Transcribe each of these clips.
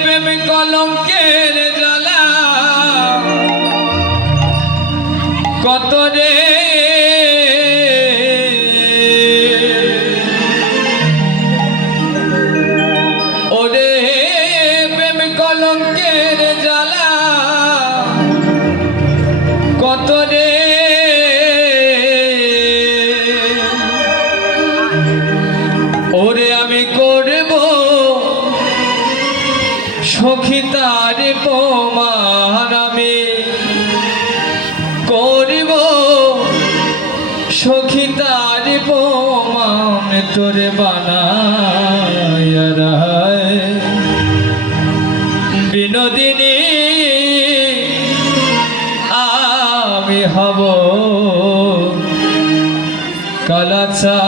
প্রেমে কলঙ্কে তোমার আমি করিব। সখী তার বোমান তোরে বানায় বিনোদিনী আমি হব কালাচা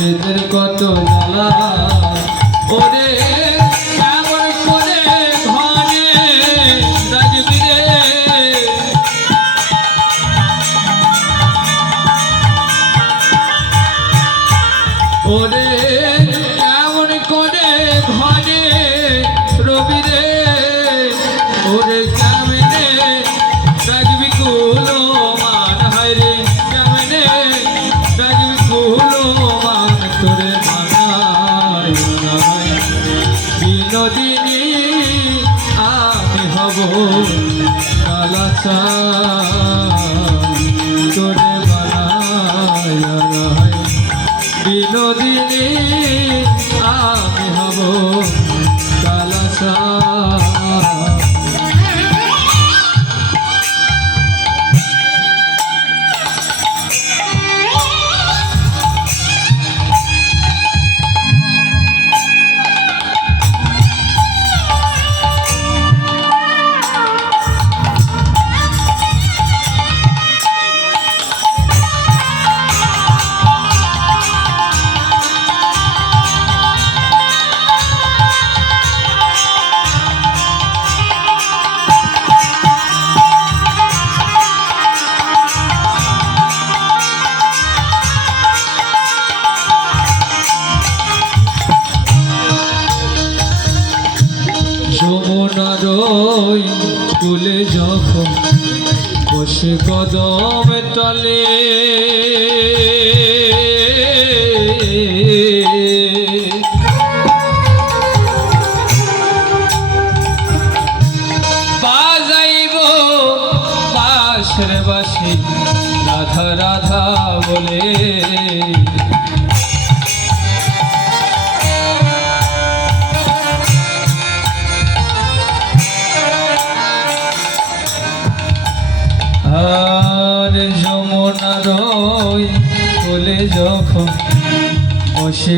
নিজেদের কত জ্বালা? যখন বসে কদমে তলে সে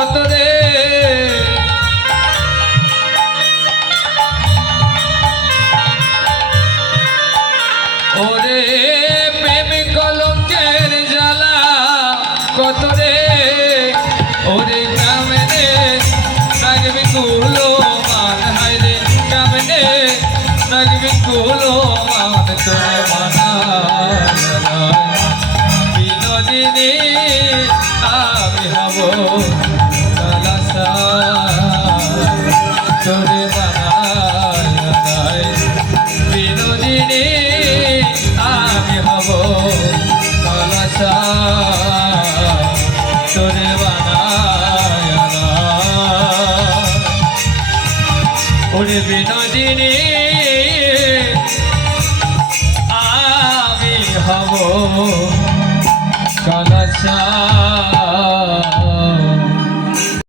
জগৎ রে ওরে প্রেম কলঙ্কের জ্বালা, কত রে। ওরে কামনে রাগবি কুলো মান, হায় রে কামনে রাগবি কুলো মান, তোরে মানা বিনোদিনী, আমি হব ಿಣಿ